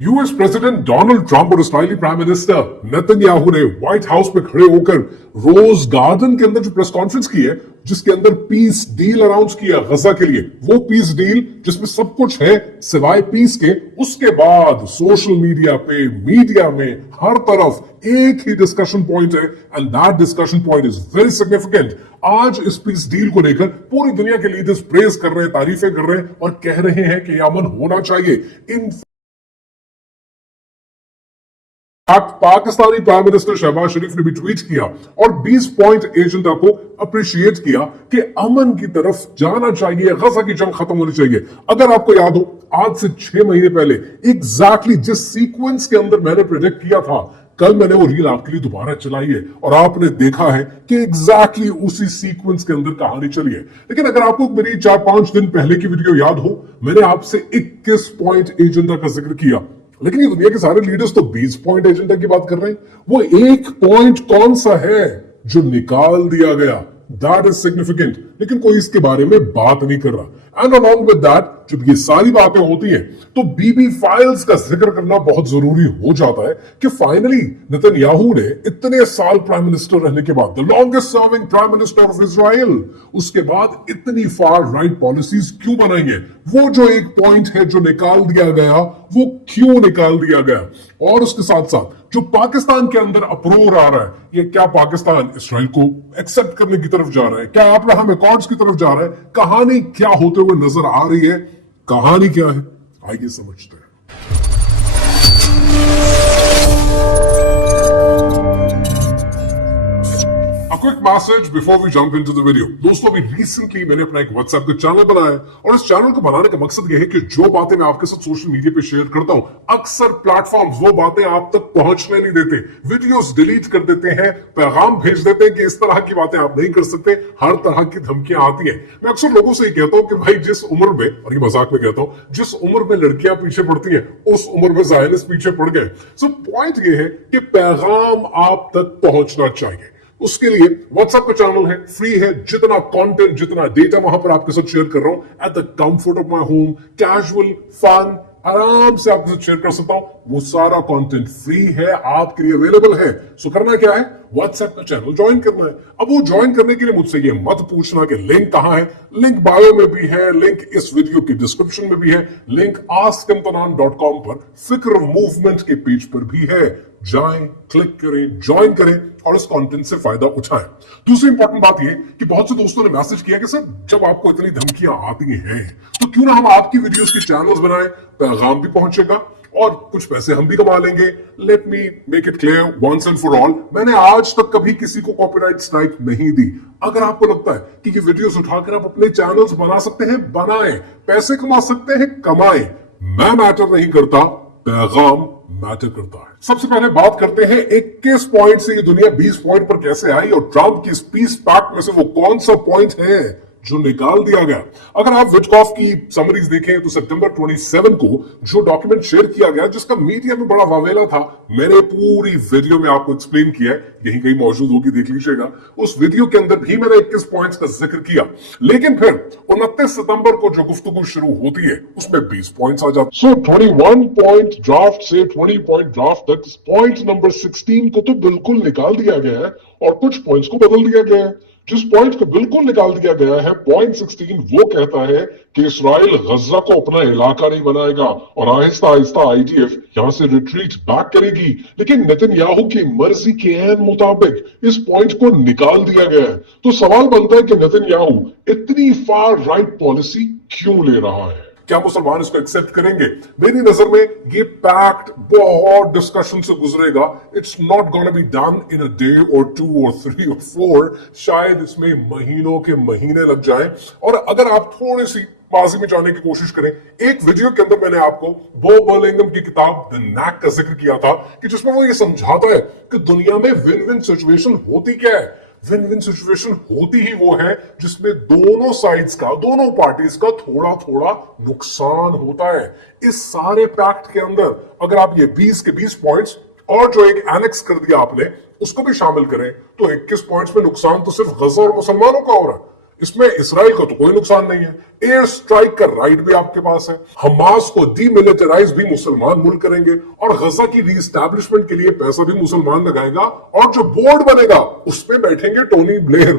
US president Donald Trump और इस्राइली prime minister Netanyahu ने white house में खड़े होकर रोज गार्डन के अंदर जो प्रेस कॉन्फ्रेंस की है, जिसके अंदर पीस डील अनाउंस किया गजा के लिए, वो पीस डील जिसमें सब कुछ है सिवाय पीस के, उसके बाद सोशल मीडिया पे, मीडिया में हर तरफ एक ही डिस्कशन पॉइंट है, and that discussion point is very significant. आज इस पीस डील को लेकर पूरी दुनिया के लीडर्स प्रेज कर रहे हैं, तारीफें कर रहे हैं और कह रहे हैं कि यह अमन होना चाहिए। इन पाकिस्तानी प्राइम मिनिस्टर शहबाज शरीफ ने भी ट्वीट किया और 20 पॉइंट एजेंडा को अप्रिशिएट किया कि अमन की तरफ जाना चाहिए, गजा की जंग खत्म होनी चाहिए। अगर आपको याद हो, आज से 6 महीने पहले एग्जैक्टली जिस सीक्वेंस के अंदर मैंने प्रेडिक्ट किया था, कल मैंने वो रील आपके लिए दोबारा चलाई है और आपने देखा है कि एग्जैक्टली उसी सीक्वेंस के अंदर कहानी चली है। लेकिन अगर आपको मेरी 4-5 दिन पहले की वीडियो याद हो, मैंने आपसे 21 पॉइंट एजेंडा का जिक्र किया, लेकिन ये दुनिया के सारे लीडर्स तो 20 पॉइंट एजेंडा की बात कर रहे हैं। वो एक पॉइंट कौन सा है जो निकाल दिया गया? दैट इज सिग्निफिकेंट, लेकिन कोई इसके बारे में बात नहीं कर रहा। एंड अलॉन्ग विद दैट, जब ये सारी बातें होती हैं तो बीबी फाइल्स का जिक्र करना बहुत जरूरी हो जाता है कि फाइनली नेतन्याहू ने इतने साल प्राइम मिनिस्टर रहने के बाद, the longest serving prime minister of Israel, उसके बाद इतनी फार राइट पॉलिसीज क्यों बनाई है? वो जो एक पॉइंट है जो निकाल दिया गया, वो क्यों निकाल दिया गया? और उसके साथ साथ जो पाकिस्तान के अंदर अप्रोर आ रहा है, ये क्या पाकिस्तान इसराइल को एक्सेप्ट करने की तरफ जा रहा है? क्या अब्राहम अकॉर्ड्स की तरफ जा रहा है? कहानी क्या होते हुए नजर आ रही है? कहानी क्या है, आइए समझते हैं। A quick message before we jump into the video. दोस्तों, अभी रिसेंटली मैंने अपना एक व्हाट्सएप का चैनल बनाया और इस चैनल को बनाने का मकसद यह है कि जो बातें मैं आपके साथ सोशल मीडिया पे शेयर करता हूं, अक्सर प्लेटफॉर्म्स वो बातें आप तक पहुंचने नहीं देते, वीडियोस डिलीट कर देते हैं, पैगाम भेज देते हैं कि इस तरह की बातें आप नहीं कर सकते, हर तरह की धमकियां आती हैं। मैं अक्सर लोगों से ये कहता हूं कि भाई, जिस उम्र में, और ये मजाक में कहता हूं, जिस उम्र में लड़कियां पीछे पड़ती हैं, उस उम्र में ज़ायनिस्ट पीछे पड़ गए। सो पॉइंट ये है कि पैगाम आप तक पहुंचना चाहिए। उसके लिए व्हाट्सएप का चैनल है, फ्री है। जितना कंटेंट, जितना डेटा वहां पर आपके साथ शेयर कर रहा हूं, at the comfort of my home, casual, fun, आराम से आपके साथ शेयर कर सकता हूं, वो सारा कंटेंट फ्री है, आपके लिए अवेलेबल है। सो करना क्या है? व्हाट्सएप का चैनल ज्वाइन करना है। अब वो ज्वाइन करने के लिए मुझसे ये मत पूछना कि लिंक कहां है। लिंक बायो में भी है, लिंक इस वीडियो के डिस्क्रिप्शन में भी है, लिंक askimtanan.com पर फिक्र मूवमेंट के पेज पर भी है। जाएं, क्लिक करें, ज्वाइन करें और इस कंटेंट से फायदा उठाएं। दूसरी इंपॉर्टेंट बात यह कि बहुत से दोस्तों ने मैसेज किया कि सर, जब आपको इतनी धमकियां आती हैं तो क्यों ना हम आपकी वीडियोस के चैनल्स बनाएं, पैगाम भी पहुंचेगा और कुछ पैसे हम भी कमा लेंगे। Let me make it clear once and for all, मैंने आज तक कभी किसी को कॉपीराइट स्ट्राइक नहीं दी। अगर आपको लगता है कि ये वीडियोस उठाकर आप अपने चैनल्स बना सकते हैं, बनाएं, पैसे कमा सकते हैं, कमाएं। मैं मैटर नहीं करता, पैगाम मैटर करता है। सबसे पहले बात करते हैं 21 पॉइंट से ये दुनिया 20 पॉइंट पर कैसे आई और ट्रंप की इस पीस पैक्ट में से वो कौन सा पॉइंट है जो निकाल दिया गया। अगर आप विटकॉफ की समरीज देखें तो सितंबर 27 को जो डॉक्यूमेंट शेयर किया गया, जिसका मीडिया में बड़ा वावेला था, मैंने पूरी वीडियो में आपको एक्सप्लेन किया है, यही कहीं मौजूद होगी, देख लीजिएगा। उस वीडियो के अंदर भी मैंने 21 पॉइंट्स का जिक्र किया, लेकिन फिर 29 सितंबर को जो गुफ्तगू शुरू होती है उसमें 20 पॉइंट्स आ जाते। सो 21 पॉइंट ड्राफ्ट से 20 पॉइंट ड्राफ्ट तक पॉइंट नंबर 16 को तो बिल्कुल निकाल दिया गया है और कुछ पॉइंट्स को बदल दिया गया है। जिस पॉइंट को बिल्कुल निकाल दिया गया है, पॉइंट 16, वो कहता है कि इसराइल गजा को अपना इलाका नहीं बनाएगा और आहिस्ता आहिस्ता आईडीएफ यहां से रिट्रीट बैक करेगी। लेकिन नेतन्याहू की मर्जी के ऐन मुताबिक इस पॉइंट को निकाल दिया गया है। तो सवाल बनता है कि नेतन्याहू इतनी फार राइट पॉलिसी क्यों ले रहा है? क्या मुसलमान इसको एक्सेप्ट करेंगे? मेरी नजर में ये पैक्ट बहुत डिस्कशन से गुजरेगा। It's not gonna be done in a day और 2 और 3 और 4, शायद इसमें महीनों के महीने लग जाएं। और अगर आप थोड़ी सी माजी में जाने की कोशिश करें, एक वीडियो के अंदर मैंने आपको बो बर्लिंगम की किताब द नैक का जिक्र किया था कि जिसमें वो ये समझाता है कि दुनिया में विन विन सिचुएशन होती क्या है। विन विन सिचुएशन होती ही वो है जिसमें दोनों साइड्स का, दोनों पार्टीज का थोड़ा थोड़ा नुकसान होता है। इस सारे पैक्ट के अंदर अगर आप ये 20 के 20 पॉइंट्स और जो एक एनेक्स कर दिया आपने, उसको भी शामिल करें तो 21 पॉइंट्स में नुकसान तो सिर्फ गजा और मुसलमानों का हो रहा है। इसमें इसराइल को तो कोई नुकसान नहीं है, एयर स्ट्राइक का राइट भी आपके पास है, हमास को डीमिलिटराइज भी मुसलमान मुल्क करेंगे और गजा की रीस्टैब्लिशमेंट के लिए पैसा भी मुसलमान लगाएगा और जो बोर्ड बनेगा उसमें बैठेंगे Tony Blair.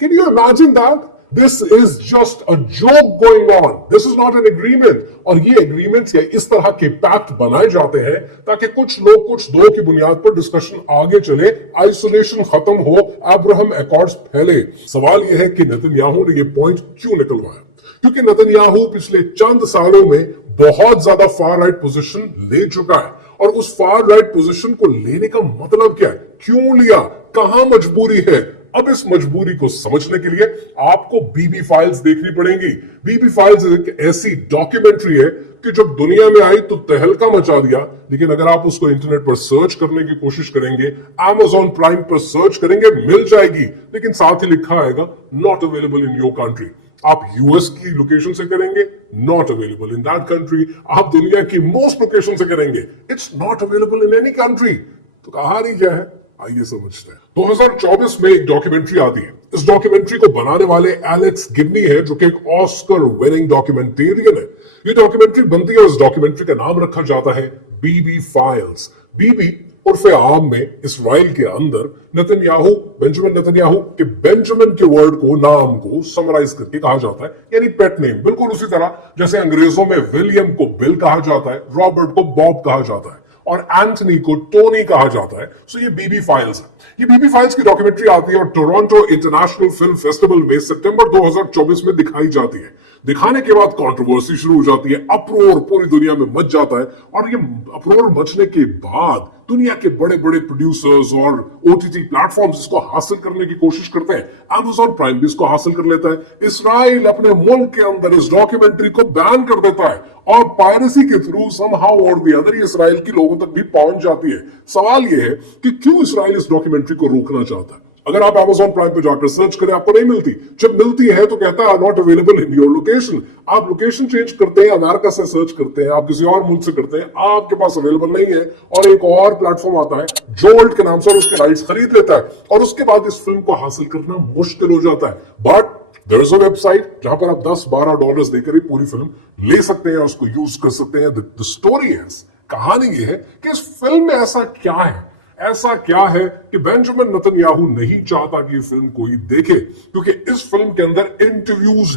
Can you imagine that? This is just a joke going on. This is not an agreement. और ये एग्रीमेंट्स या इस तरह के पैक्ट बनाए जाते हैं ताकि कुछ लोग कुछ दो की बुनियाद पर डिस्कशन आगे चले, आइसोलेशन खत्म हो, अब्राहम अकॉर्ड्स फैले। सवाल यह है कि नेतन्याहू ने ये पॉइंट क्यों निकलवाया? क्योंकि नेतन्याहू पिछले चंद सालों में बहुत ज्यादा फार राइट पोजीशन ले चुका है और उस फार राइट पोजीशन को लेने का मतलब क्या है, क्यों लिया, कहां मजबूरी है। अब इस मजबूरी को समझने के लिए आपको बीबी फाइल्स देखनी पड़ेंगी। बीबी फाइल्स एक ऐसी डॉक्यूमेंट्री है कि जब दुनिया में आई तो तहलका मचा दिया, लेकिन अगर आप उसको इंटरनेट पर सर्च करने की कोशिश करेंगे, Amazon प्राइम पर सर्च करेंगे, मिल जाएगी, लेकिन साथ ही लिखा आएगा not available in your country. आप यूएस की लोकेशन से करेंगे, not available in that country. आप दुनिया की मोस्ट लोकेशन से करेंगे, it's not available in any country. तो कहानी क्या है, आइए समझते हैं। 2024 में एक डॉक्यूमेंट्री आती है। इस डॉक्यूमेंट्री को बनाने वाले एलेक्स गिबनी है, जो कि एक ऑस्कर विनिंग डॉक्यूमेंटेरियन है। ये डॉक्यूमेंट्री बनती है और इस डॉक्यूमेंट्री का नाम रखा जाता है बीबी फाइल्स। बीबी उर्फ आम में इसराइल के अंदर नेतन्याहू, बेंजामिन नेतन्याहू के बेंजामिन के वर्ड को, नाम को समराइज करके कहा जाता है, यानी पेट नेम। बिल्कुल उसी तरह जैसे अंग्रेजों में विलियम को बिल कहा जाता है, रॉबर्ट को बॉब कहा जाता है और एंथनी को टोनी कहा जाता है। सो ये बीबी फाइल्स है। ये बीबी फाइल्स की डॉक्यूमेंट्री आती है और टोरंटो इंटरनेशनल फिल्म फेस्टिवल में सितंबर 2024 में दिखाई जाती है। दिखाने के बाद कंट्रोवर्सी शुरू हो जाती है, अप्रोर पूरी दुनिया में मच जाता है और ये अप्रोर मचने के बाद दुनिया के बड़े बड़े प्रोड्यूसर्स और ओटीटी प्लेटफॉर्म्स इसको हासिल करने की कोशिश करते हैं। Amazon प्राइम भी इसको हासिल कर लेता है। इसराइल अपने मुल्क के अंदर इस डॉक्यूमेंट्री को बैन कर देता है और पायरेसी के थ्रू समहाउ और द अदर इसराइल के लोगों तक भी पहुंच जाती है। सवाल यह है कि क्यों इसराइल इस डॉक्यूमेंट्री को रोकना चाहता है? अगर आप Amazon प्राइम पे जाकर सर्च करें, आपको नहीं मिलती। जब मिलती है तो कहता है not available in your location. आप लोकेशन चेंज करते हैं, अमेरिका से सर्च करते हैं, आप किसी और मुल्क से करते हैं, आपके पास अवेलेबल नहीं है और एक और प्लेटफॉर्म आता है जोल्ट के नाम से और उसके राइट्स खरीद लेता है और उसके बाद इस फिल्म को हासिल करना मुश्किल हो जाता है। But there is a website जहां पर आप $10-12 देकर ही पूरी फिल्म ले सकते हैं, उसको यूज कर सकते हैं। द स्टोरी है, कहानी ये है कि इस फिल्म में ऐसा क्या है, ऐसा क्या है कि बेंजामिन नेतन्याहू नहीं चाहता कि ये फिल्म कोई देखे, क्योंकि इस फिल्म के अंदर इंटरव्यूज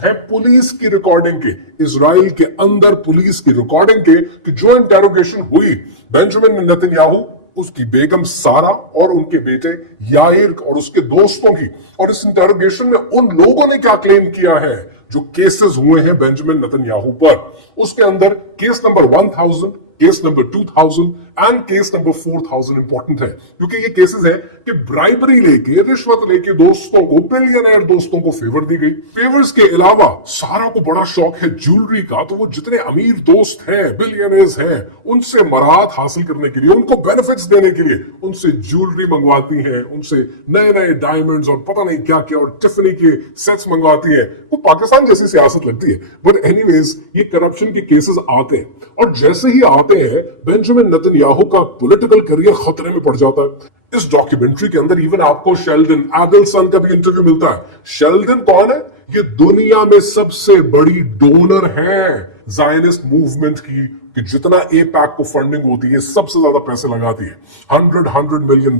है पुलिस की रिकॉर्डिंग के, इजराइल के अंदर पुलिस की रिकॉर्डिंग के, कि जो इंटेरोगेशन हुई बेंजामिन नेतन्याहू, उसकी बेगम सारा और उनके बेटे याइर और उसके दोस्तों की। और इस इंटेरोगेशन में उन लोगों ने क्या क्लेम किया है जो केसेस हुए हैं बेंजामिन नेतन्याहू पर। उसके अंदर case number 1000, case number 2000 and case number 4000 important है, क्योंकि ये केसेस है कि ब्राइबरी लेके, रिश्वत लेके दोस्तों को, बिलियनर दोस्तों को फेवर दी गई। फेवर्स के अलावा सारा को बड़ा शौक है ज्वेलरी का, तो वो जितने अमीर दोस्त हैं, बिलियनर्स हैं, उनसे मराहत हासिल करने के लिए, उनको बेनिफिट्स देने के लिए उनसे ज्वेलरी मंगवाती हैं, उनसे नए नए डायमंड्स और पता नहीं क्या क्या और टिफनी के सेट्स मंगवाती है। वो पाकिस्तान जैसी सियासत लगती है। बट एनीवेज ये करप्शन के केसेस आते हैं और जैसे ही आते हैं बेंजामिन नेतन्याहू का पॉलिटिकल करियर खतरे में पड़ जाता है। इस डॉक्यूमेंट्री के अंदर इवन आपको शेल्डन एडल्सन का भी इंटरव्यू मिलता है। शेल्डन कौन है? ये दुनिया में सबसे बड़ी डोनर है ज़ायनिस्ट मूवमेंट की, कि जितना एपैक को फंडिंग होती है सबसे ज्यादा पैसे लगाती है, $100 मिलियन।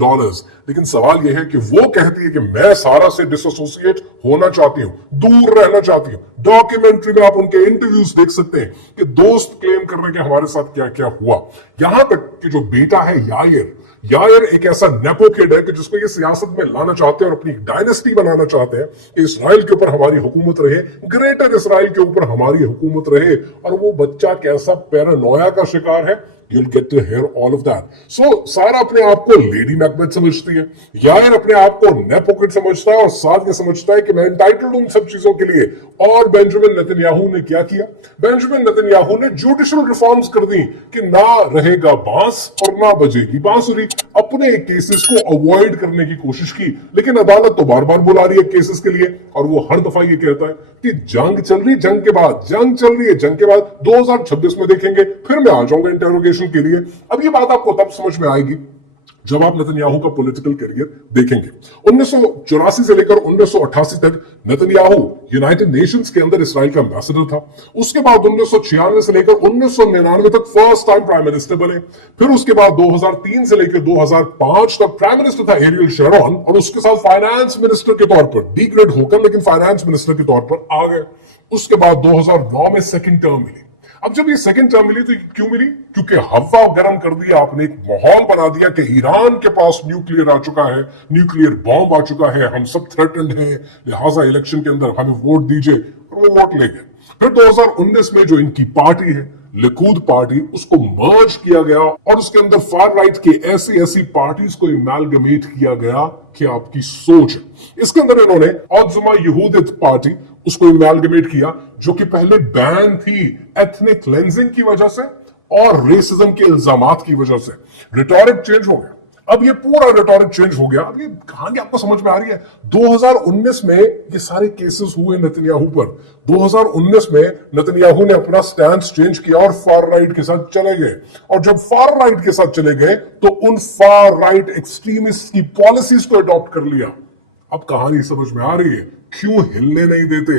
लेकिन सवाल यह है कि वो कहती है कि मैं सारा से डिसोसिएट होना चाहती हूं, दूर रहना चाहती हूं। डॉक्यूमेंट्री में आप उनके इंटरव्यूज देख सकते हैं कि दोस्त क्लेम कर रहे हैं कि हमारे साथ क्या क्या हुआ। यहां तक कि जो बेटा है यायर एक ऐसा नेपो किड है कि जिसको ये सियासत में लाना चाहते हैं और अपनी डायनेस्टी बनाना चाहते हैं कि इसराइल के ऊपर हमारी हुकूमत रहे, ग्रेटर इसराइल के ऊपर हमारी हुकूमत रहे। और वो बच्चा कैसा पैरानोया का शिकार है, you'll get to hear all of that. So सारा अपने आप को लेडी मैकबेथ समझती है, यायर अपने आप को नेपोकिड समझता है और साथ ये समझता है कि मैं एंटाइटल्ड हूं सब चीजों के लिए। और बेंजामिन नेतन्याहू ने क्या किया? बेंजामिन नेतन्याहू ने जुडिशियल रिफॉर्म्स कर दी कि ना रहेगा बांस और ना बजेगी बांसुरी। अपने केसेस को अवॉइड करने की कोशिश की, लेकिन अदालत तो बार बार बुला रही है केसेस के लिए और वो हर दफा ये कहता है कि जंग चल रही, जंग के बाद जंग चल रही है, जंग के बाद 2026 में देखेंगे, फिर मैं आ जाऊंगा इंटेरोगेशन के लिए। अब ये बात आपको तब समझ में आएगी जब आप नेतन्याहू का पॉलिटिकल करियर देखेंगे। 1984 से लेकर 1988 तक नेतन्याहू यूनाइटेड नेशंस के अंदर इसराइल का एम्बेसडर था। उसके बाद 1996 से लेकर 1999 तक फर्स्ट टाइम प्राइम मिनिस्टर बने। फिर उसके बाद 2003 से लेकर 2005 तक प्राइम मिनिस्टर था एरियल शेरॉन, और उसके साथ फाइनेंस मिनिस्टर के तौर पर डिग्रेड होकर लेकिन फाइनेंस मिनिस्टर के तौर पर आ गए। उसके बाद 2009 में सेकंड टर्म मिली। अब जब ये सेकंड टर्म मिली तो क्यों मिली? क्योंकि हवा गर्म कर दिया आपने, एक माहौल बना दिया कि ईरान के पास न्यूक्लियर आ चुका है, न्यूक्लियर बॉम्ब आ चुका है, हम सब थ्रेटेंड हैं, लिहाजा इलेक्शन के अंदर हमें वोट दीजिए, और वो वोट ले गए। फिर 2019 में जो इनकी पार्टी है लिकूद पार्टी, उसको मर्ज किया गया और उसके अंदर फार राइट के ऐसी ऐसी पार्टीज को इमैलगमेट किया गया कि आपकी सोच है। इसके अंदर इन्होंने औज़मा यहूदियत पार्टी उसको इमैलगमेट किया, जो कि पहले बैन थी एथनिक क्लेंजिंग की वजह से और रेसिज्म के इल्जामात की वजह से। रिटोरिक चेंज हो गया, अब ये पूरा रिटोरिक चेंज हो गया। अब ये कहानी आपको समझ में आ रही है। 2019 में ये सारे केसेस हुए नेतन्याहू पर। 2019 में नेतन्याहू ने अपना स्टैंड चेंज किया और फार राइट के साथ चले गए, और जब फार राइट के साथ चले गए तो उन फार राइट एक्सट्रीमिस्ट की पॉलिसीज को अडॉप्ट कर लिया। अब कहानी समझ में आ रही है क्यों हिलने नहीं देते।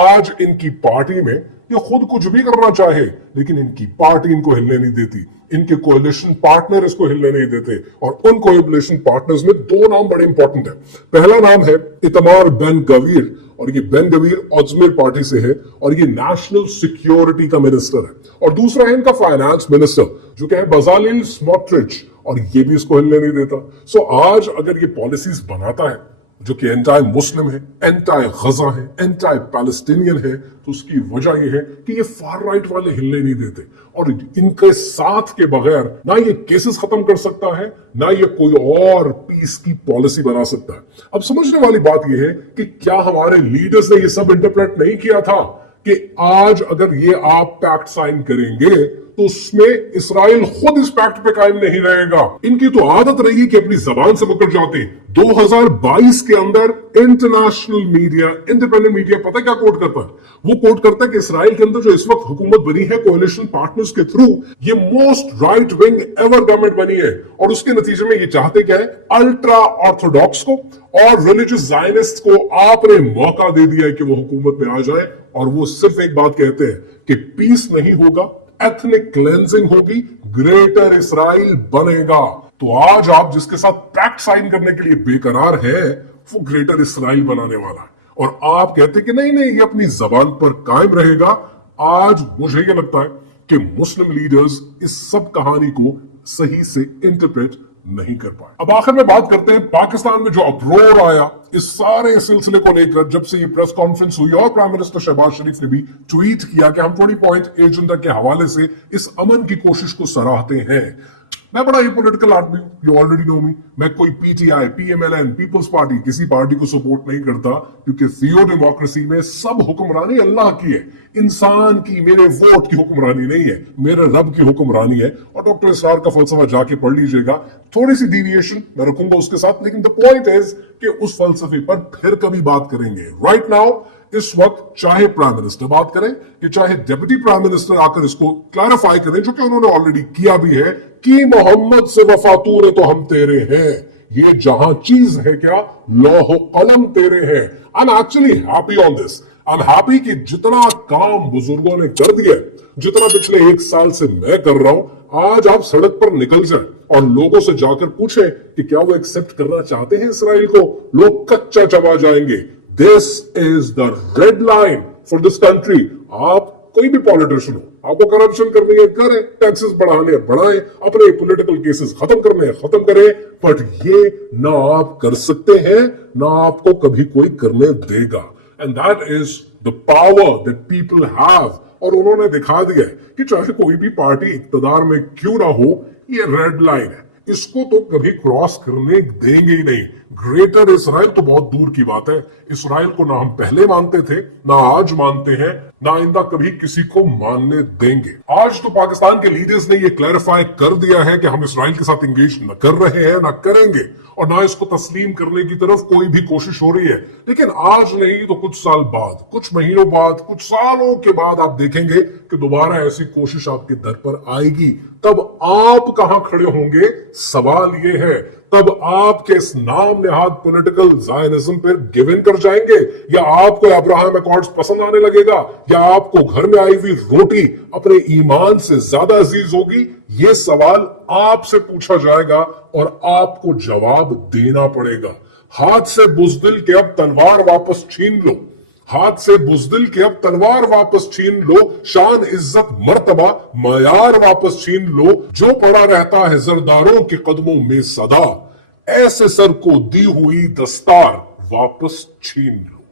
आज इनकी पार्टी में ये खुद कुछ भी करना चाहे लेकिन इनकी पार्टी इनको हिलने नहीं देती, इनके कोएलिशन पार्टनर इसको हिलने नहीं देते। और उन कोएलिशन पार्टनर्स में दो नाम बड़े इंपॉर्टेंट है। पहला नाम है इतमार बेन गवीर, और ये बेन गवीर ऑज़मीर पार्टी से है और ये नेशनल सिक्योरिटी का मिनिस्टर है। और दूसरा है इनका फाइनेंस मिनिस्टर जो क्या है बजालिल स्मोट्रिच, और ये भी इसको हिलने नहीं देता। सो आज अगर ये पॉलिसीज बनाता है जो कि एंटाई मुस्लिम है, एंटाई गजा है, एंटाई पैलेस्टीनियन है, तो उसकी वजह यह है कि ये फार राइट वाले हिलने नहीं देते, और इनके साथ के बगैर ना ये केसेस खत्म कर सकता है, ना ये कोई और पीस की पॉलिसी बना सकता है। अब समझने वाली बात यह है कि क्या हमारे लीडर्स ने ये सब इंटरप्रेट नहीं किया था कि आज अगर ये आप पैक्ट साइन करेंगे तो उसमें इसराइल खुद इस पैक्ट पे कायम नहीं रहेगा। इनकी तो आदत रही कि अपनी जबान से मुकर जाते। 2022 के अंदर इंटरनेशनल मीडिया, इंडिपेंडेंट मीडिया पता क्या कोट करता है? वो कोट करता है कि इसराइल के अंदर जो इस वक्त हुकूमत बनी है कोएलिशन पार्टनर्स के थ्रू, ये most right wing ever government बनी है, और उसके नतीजे में ये चाहते क्या है, अल्ट्रा ऑर्थोडॉक्स को और रिलीजियस जायनिस्ट को आपने मौका दे दिया है कि वो हुकूमत में आ जाए, और वो सिर्फ एक बात कहते हैं कि पीस नहीं होगा, एथनिक क्लेंजिंग होगी, ग्रेटर इसराइल बनेगा। तो आज आप जिसके साथ पैक्ट साइन करने के लिए बेकरार है वो ग्रेटर इसराइल बनाने वाला है, और आप कहते कि नहीं नहीं ये अपनी जबान पर कायम रहेगा। आज मुझे ये लगता है कि मुस्लिम लीडर्स इस सब कहानी को सही से इंटरप्रेट नहीं कर पाए। अब आखिर में बात करते हैं पाकिस्तान में जो अपरोर आया इस सारे सिलसिले को लेकर, जब से ये प्रेस कॉन्फ्रेंस हुई और प्राइम मिनिस्टर शहबाज शरीफ ने भी ट्वीट किया कि हम 20 पॉइंट एजेंडा के हवाले से इस अमन की कोशिश को सराहते हैं। मैं बड़ा ही पॉलिटिकल आदमी हूं, यू ऑलरेडी नो मी। मैं कोई पीटीआई, पीएमएलएन, पीपल्स पार्टी किसी पार्टी को सपोर्ट नहीं करता, क्योंकि थियो डेमोक्रेसी में सब हुक्मरानी अल्लाह की है, इंसान की, मेरे वोट की हुक्मरानी नहीं है, मेरे रब की हुक्मरानी है। और डॉक्टर इसरार का फलसफा जाके पढ़ लीजिएगा, थोड़ी सी डिविएशन मैं रखूंगा उसके साथ, लेकिन द पॉइंट इज कि उस फलसफे पर फिर कभी बात करेंगे। राइट नाउ इस वक्त चाहे प्राइम मिनिस्टर बात करें कि चाहे डिप्टी प्राइम मिनिस्टर आकर इसको क्लैरिफाई करें, जो कि उन्होंने ऑलरेडी किया भी है कि मोहम्मद से वफातूर है तो हम तेरे हैं, ये जहां चीज है क्या, लौह कलम तेरे हैं। I am actually happy on this. I am happy कि जितना काम बुजुर्गों ने कर दिया, जितना पिछले 1 साल से मैं कर रहा हूं, आज आप सड़क पर निकल जाए और लोगों से जाकर पूछें कि क्या वो एक्सेप्ट करना चाहते हैं इसराइल को, लोग कच्चा चबा जाएंगे। This is the red line for this country. आप कोई भी पॉलिटिशियन हो, आपको करप्शन करनी है करें, टैक्सेस बढ़ाने हैं बढ़ाएं, अपने पॉलिटिकल केसेस खत्म करने हैं खत्म करें, बट ये ना आप कर सकते हैं ना आपको कभी कोई करने देगा। And that is the power that people have. और उन्होंने दिखा दिया है कि चाहे कोई भी पार्टी इक्तदार में क्यों ना हो, ये रेड लाइन है, इसको तो कभी क्रॉस करने देंगे ही नहीं। ग्रेटर इसराइल तो बहुत दूर की बात है। इसराइल को ना हम पहले मानते थे, ना आज मानते हैं, ना आइंदा कभी किसी को मानने देंगे। आज तो पाकिस्तान के लीडर्स ने ये क्लैरिफाई कर दिया है कि हम इसराइल के साथ एंगेज न कर रहे हैं, ना करेंगे, और ना इसको तस्लीम करने की तरफ कोई भी कोशिश हो रही है। लेकिन आज नहीं तो कुछ साल बाद, कुछ महीनों बाद, कुछ सालों के बाद आप देखेंगे कि दोबारा ऐसी कोशिश आपके दर पर आएगी। तब आप कहां खड़े होंगे, सवाल यह है। तब आप के इस नाम नेहाद पॉलिटिकल जायनिज्म पर गिव इन कर जाएंगे, या आपको अब्राहम अकॉर्ड्स पसंद आने लगेगा, या आपको घर में आई हुई रोटी अपने ईमान से ज्यादा अजीज होगी? यह सवाल आपसे पूछा जाएगा और आपको जवाब देना पड़ेगा। हाथ से बुजदिल के अब तलवार वापस छीन लो, हाथ से बुजदिल के अब तलवार वापस छीन लो, शान इज्जत मर्तबा मयार वापस छीन लो, जो पड़ा रहता है जरदारों के कदमों में सदा, ऐसे सर को दी हुई दस्तार वापस छीन लो।